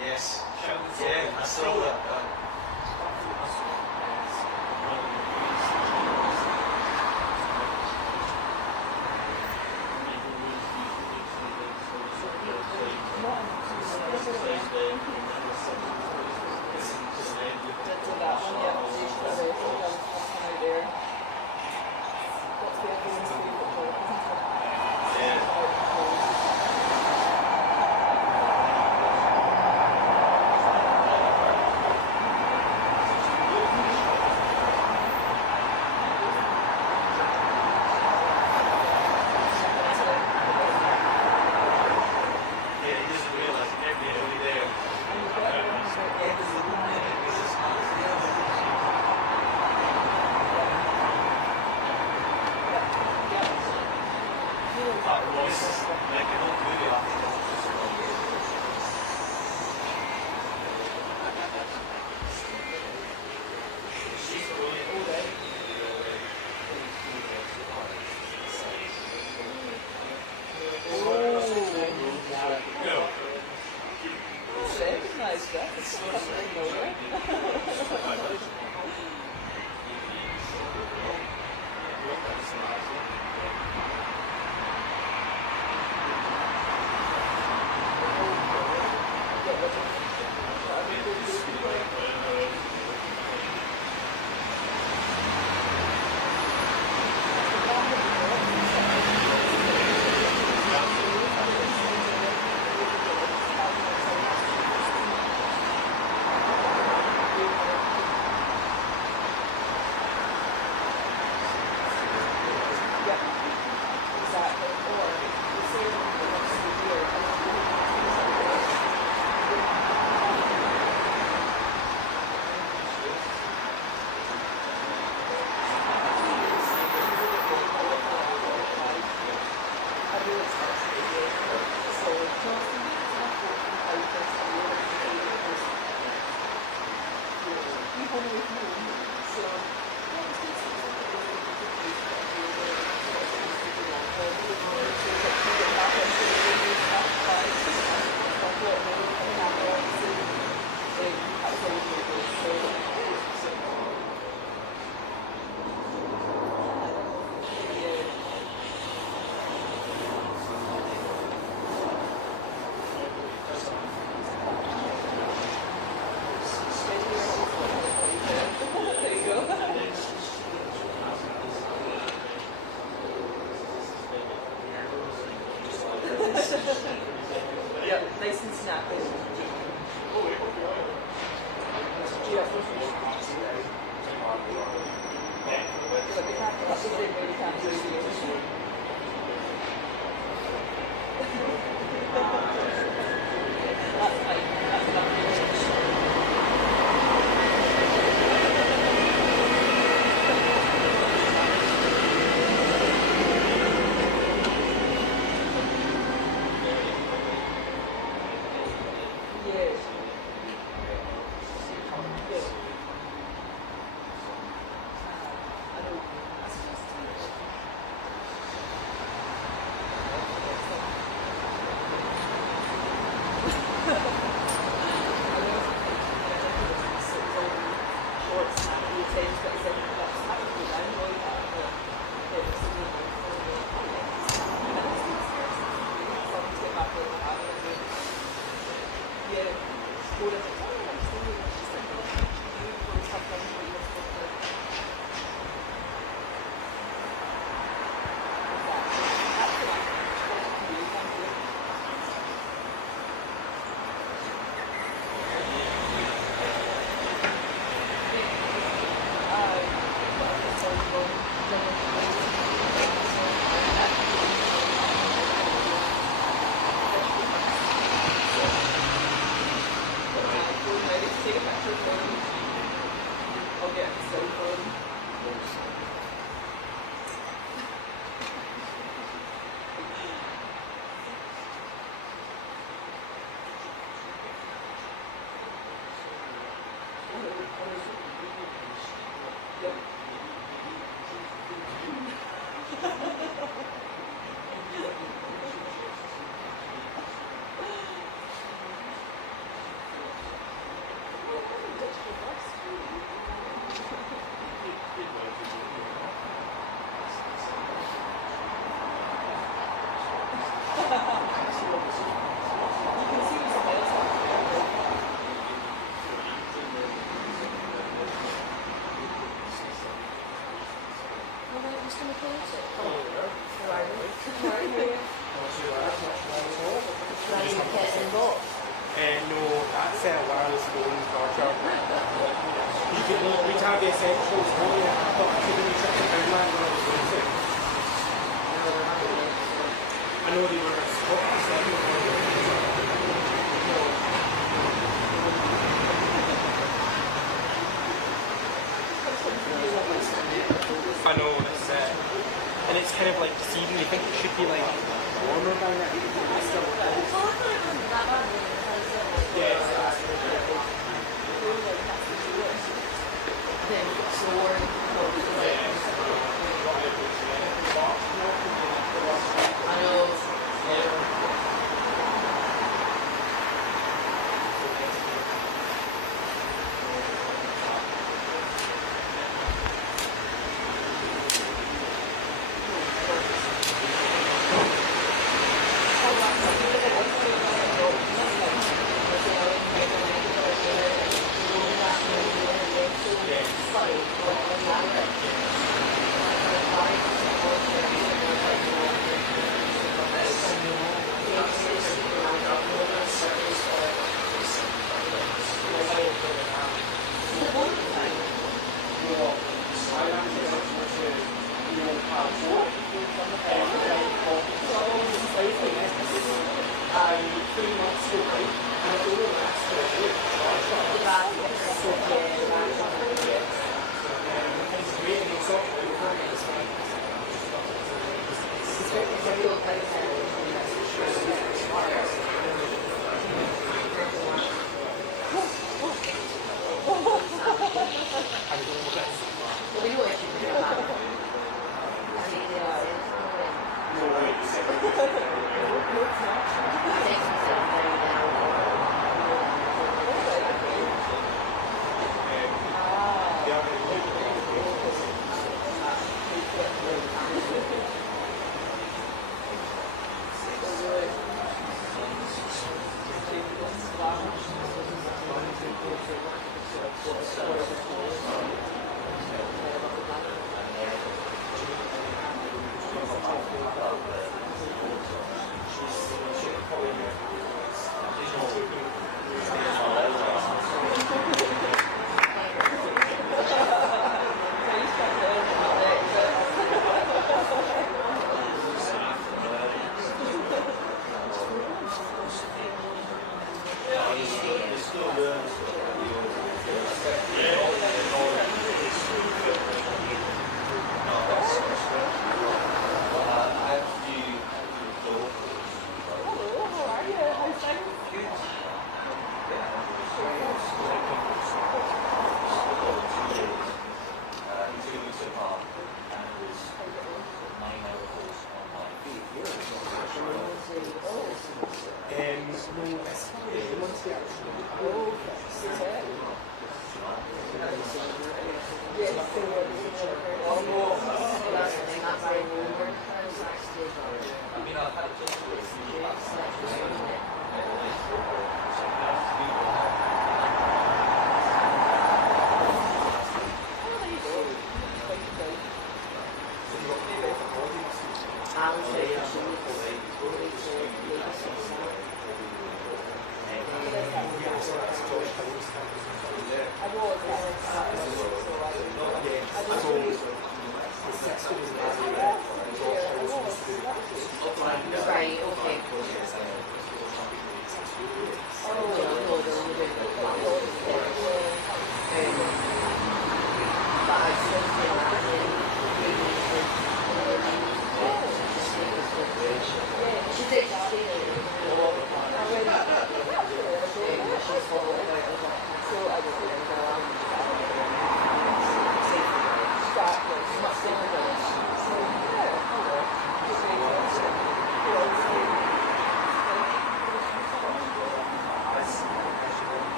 Yes. Yeah, I saw that.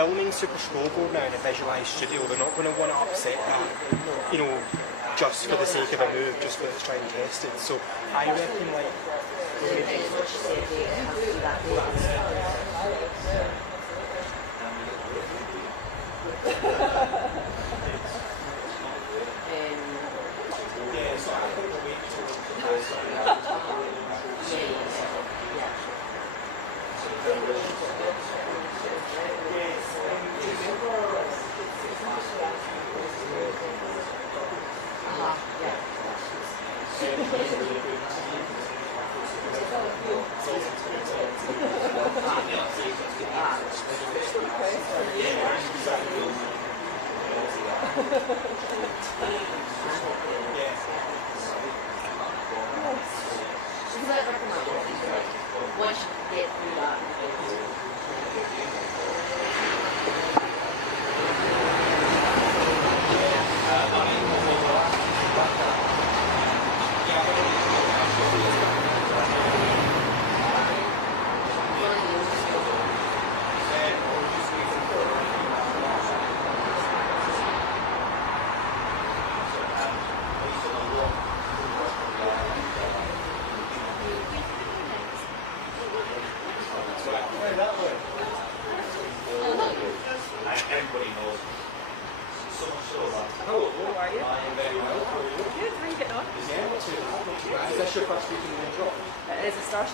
filming super slow go now in a visualised studio. They're not going to want to upset that, you know, just for the sake of a move, just for it's trying to test it. So I reckon like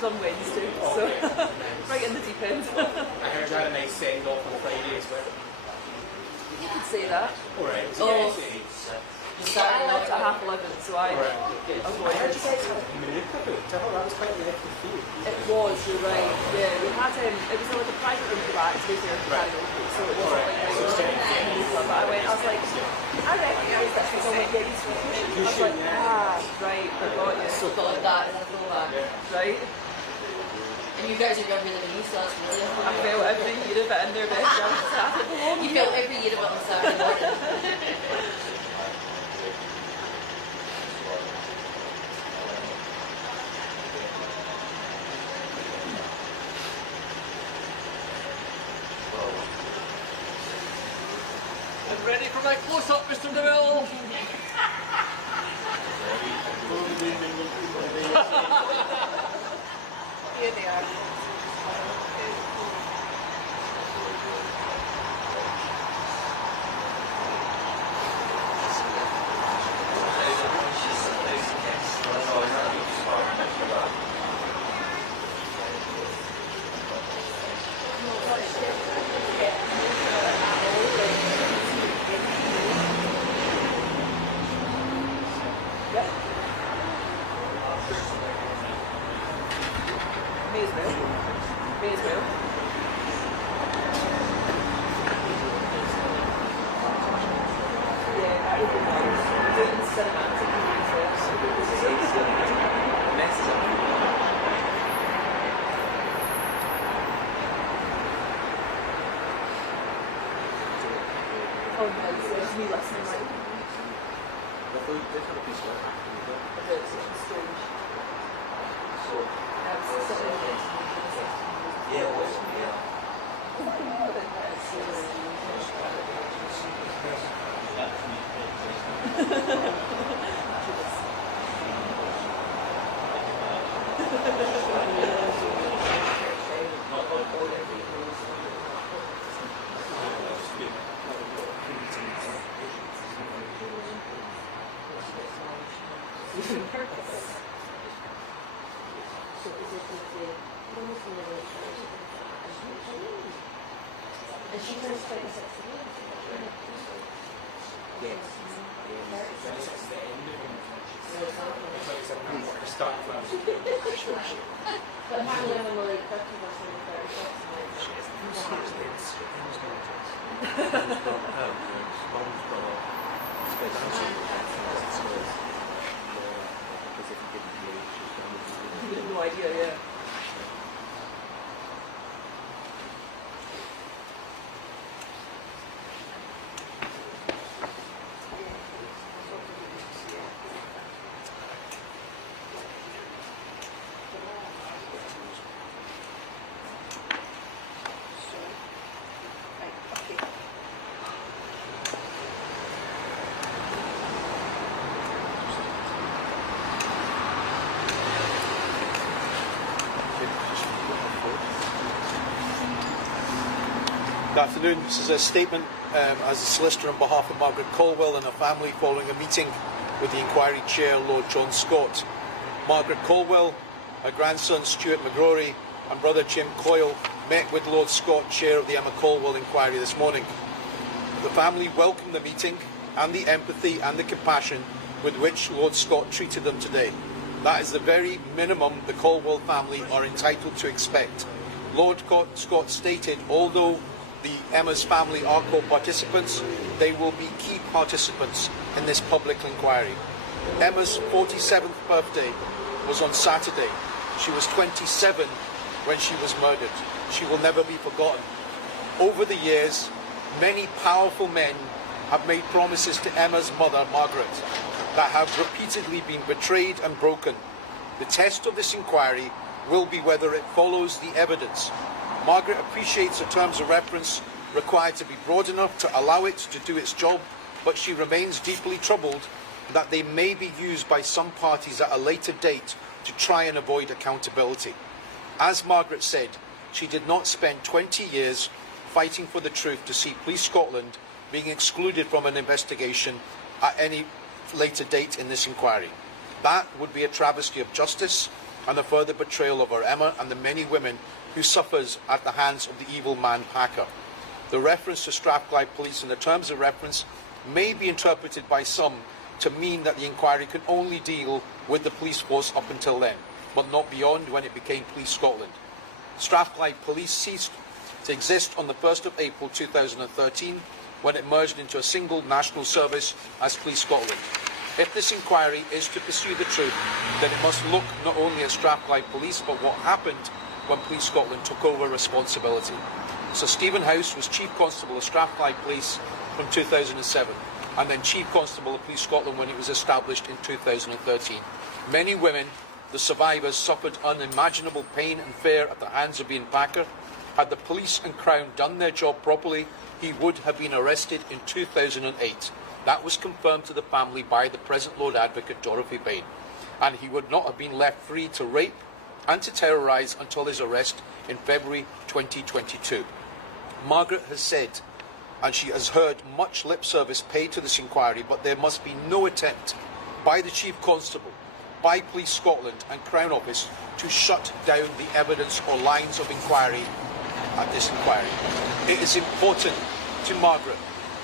on Wednesday, so right in the deep end. I heard you had a nice send off on Friday as well. You could say that. Alright. I left at 11:30, so I avoided. I heard you guys had a maneuver booked. I thought that was quite left of field. It was, you're right. Yeah, we had it was like a private room for that, to be fair, so it wasn't like maneuver, but I was like, I recognise this was only Getty's Fusion. I was like, right, I got you. So got that as a throwback. Right. And you guys are younger than me, so that's really I felt every year of it in their best. You felt every year of it on Saturday morning. Ready for my close-up, Mr. DeMille? Here they are. No idea, yeah. Good afternoon. This is a statement as a solicitor on behalf of Margaret Caldwell and her family following a meeting with the inquiry chair, Lord John Scott. Margaret Caldwell, her grandson Stewart McGrory and brother Jim Coyle met with Lord Scott, chair of the Emma Caldwell inquiry this morning. The family welcomed the meeting and the empathy and the compassion with which Lord Scott treated them today. That is the very minimum the Caldwell family are entitled to expect. Lord Scott stated, although the Emma's family are co-participants, they will be key participants in this public inquiry. Emma's 47th birthday was on Saturday. She was 27 when she was murdered. She will never be forgotten. Over the years, many powerful men have made promises to Emma's mother, Margaret, that have repeatedly been betrayed and broken. The test of this inquiry will be whether it follows the evidence. Margaret appreciates the terms of reference required to be broad enough to allow it to do its job, but she remains deeply troubled that they may be used by some parties at a later date to try and avoid accountability. As Margaret said, she did not spend 20 years fighting for the truth to see Police Scotland being excluded from an investigation at any later date in this inquiry. That would be a travesty of justice and a further betrayal of our Emma and the many women who suffers at the hands of the evil man Packer. The reference to Strathclyde Police and the terms of reference may be interpreted by some to mean that the inquiry can only deal with the police force up until then, but not beyond when it became Police Scotland. Strathclyde Police ceased to exist on the 1st of April 2013 when it merged into a single national service as Police Scotland. If this inquiry is to pursue the truth, then it must look not only at Strathclyde Police but what happened when Police Scotland took over responsibility. Sir Stephen House was Chief Constable of Strathclyde Police from 2007 and then Chief Constable of Police Scotland when it was established in 2013. Many women, the survivors, suffered unimaginable pain and fear at the hands of Iain Packer. Had the police and Crown done their job properly, he would have been arrested in 2008. That was confirmed to the family by the present Lord Advocate Dorothy Bain, and he would not have been left free to rape and to terrorise until his arrest in February 2022. Margaret has said, and she has heard much lip service paid to this inquiry, but there must be no attempt by the Chief Constable, by Police Scotland and Crown Office to shut down the evidence or lines of inquiry at this inquiry. It is important to Margaret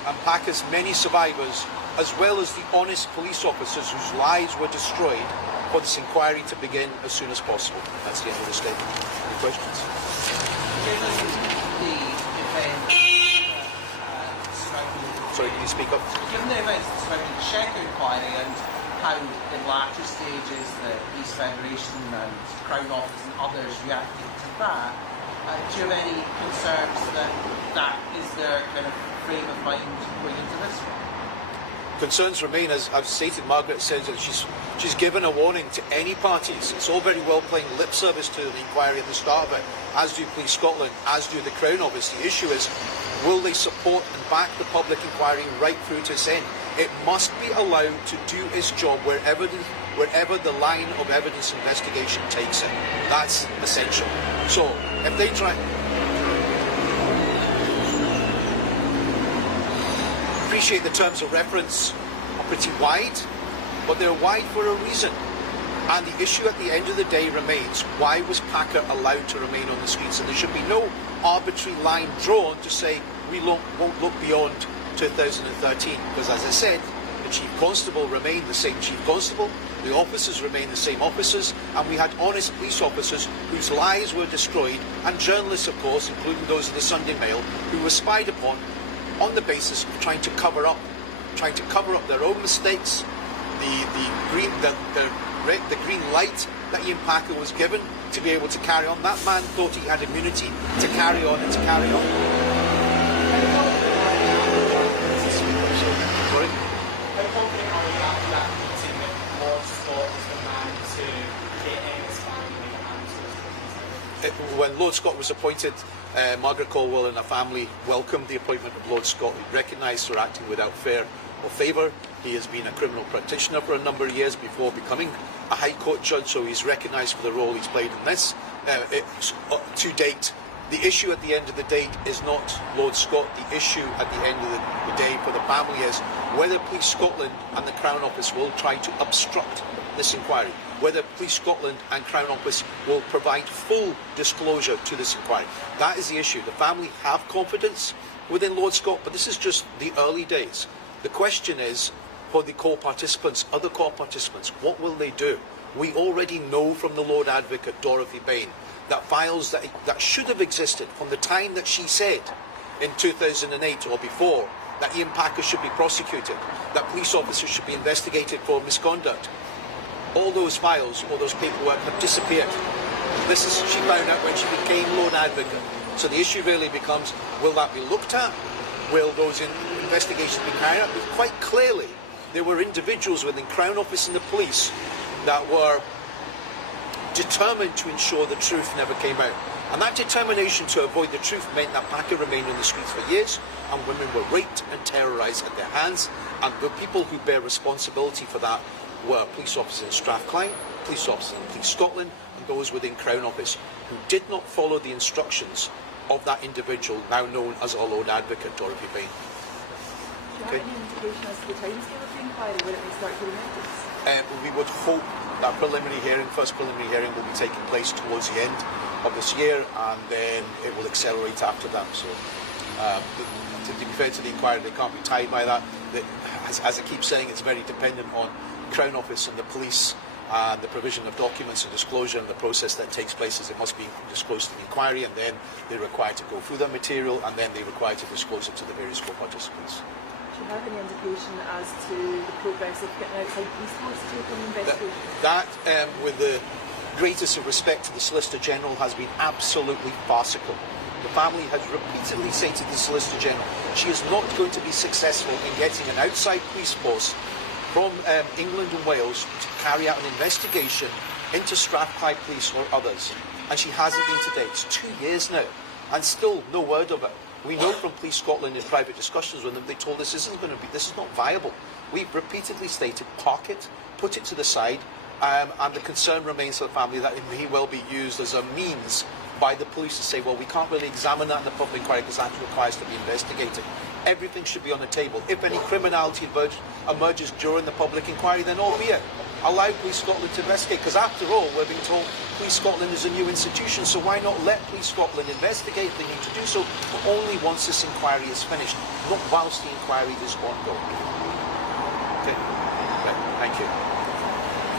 and Packer's many survivors, as well as the honest police officers whose lives were destroyed, for this inquiry to begin as soon as possible. That's the end of the statement. Any questions? Sorry, can you speak up? Given the events surrounding the Check inquiry and how in latter stages the Police Federation and Crown Office and others reacted to that, do you have any concerns that is their kind of frame of mind going into this one? Concerns remain, as I've stated. Margaret says that she's given a warning to any parties. It's all very well playing lip service to the inquiry at the start of it, as do Police Scotland, as do the Crown Office. The issue is, will they support and back the public inquiry right through to its end? It must be allowed to do its job wherever the line of evidence investigation takes it. That's essential. So, if they try... appreciate the terms of reference are pretty wide, but they're wide for a reason. And the issue at the end of the day remains, why was Packer allowed to remain on the streets? And there should be no arbitrary line drawn to say we won't look beyond 2013, because as I said, the Chief Constable remained the same Chief Constable, the officers remained the same officers, and we had honest police officers whose lives were destroyed, and journalists, of course, including those of the Sunday Mail, who were spied upon on the basis of trying to cover up their own mistakes, the green light that Iain Packer was given to be able to carry on. That man thought he had immunity to carry on and to carry on. Sorry? How confident are you after that meeting that Lord Scott was the man to get Emma's family answers? When Lord Scott was appointed, Margaret Caldwell and her family welcomed the appointment of Lord Scott. He recognised her acting without fear or favour. He has been a criminal practitioner for a number of years before becoming a High Court judge, so he's recognised for the role he's played in this. To date, The issue at the end of the day is not Lord Scott. The issue at the end of the day for the family is whether Police Scotland and the Crown Office will try to obstruct this inquiry, whether Police Scotland and Crown Office will provide full disclosure to this inquiry. That is the issue. The family have confidence within Lord Scott, but this is just the early days. The question is, for the co-participants, other co-participants, what will they do? We already know from the Lord Advocate, Dorothy Bain, that files that should have existed from the time that she said in 2008 or before that Iain Packer should be prosecuted, that police officers should be investigated for misconduct. All those files, all those paperwork have disappeared. This is, she found out when she became Lord Advocate. So the issue really becomes, will that be looked at? Will those investigations be carried out? But quite clearly, there were individuals within Crown Office and the police that were determined to ensure the truth never came out. And that determination to avoid the truth meant that Packer remained on the streets for years, and women were raped and terrorised at their hands. And the people who bear responsibility for that were police officers in Strathclyde, police officers in Police Scotland, and those within Crown Office who did not follow the instructions of that individual, now known as our Lord Advocate, Dorothy Bain. Do you have any indication as to the timescale of the inquiry, when it may start giving evidence? We would hope that preliminary hearing, first preliminary hearing, will be taking place towards the end of this year, and then it will accelerate after that. So, to be fair to the inquiry, they can't be tied by that. As I keep saying, it's very dependent on Crown Office and the police and the provision of documents and disclosure, and the process that takes place is it must be disclosed to the inquiry, and then they're required to go through that material, and then they're required to disclose it to the various co-participants. Do you have any indication as to the progress of getting outside police force to take on the investigation? That with the greatest of respect to the Solicitor General, has been absolutely farcical. The family has repeatedly said to the Solicitor General she is not going to be successful in getting an outside police force from England and Wales to carry out an investigation into Strathclyde Police or others. And she hasn't been to date. It's 2 years now, and still no word of it. We know from Police Scotland in private discussions with them, they told us this is not viable. We've repeatedly stated, park it, put it to the side, and the concern remains for the family that it may well be used as a means by the police to say, well, we can't really examine that in the public inquiry because that requires to be investigated. Everything should be on the table. If any criminality emerges during the public inquiry, then albeit allow Police Scotland to investigate, because after all, we're being told Police Scotland is a new institution, so why not let Police Scotland investigate? They need to do so, but only once this inquiry is finished, not whilst the inquiry is ongoing. Okay. Right. Thank you.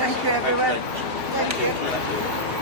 Thank you, everyone. Thank you. Thank you.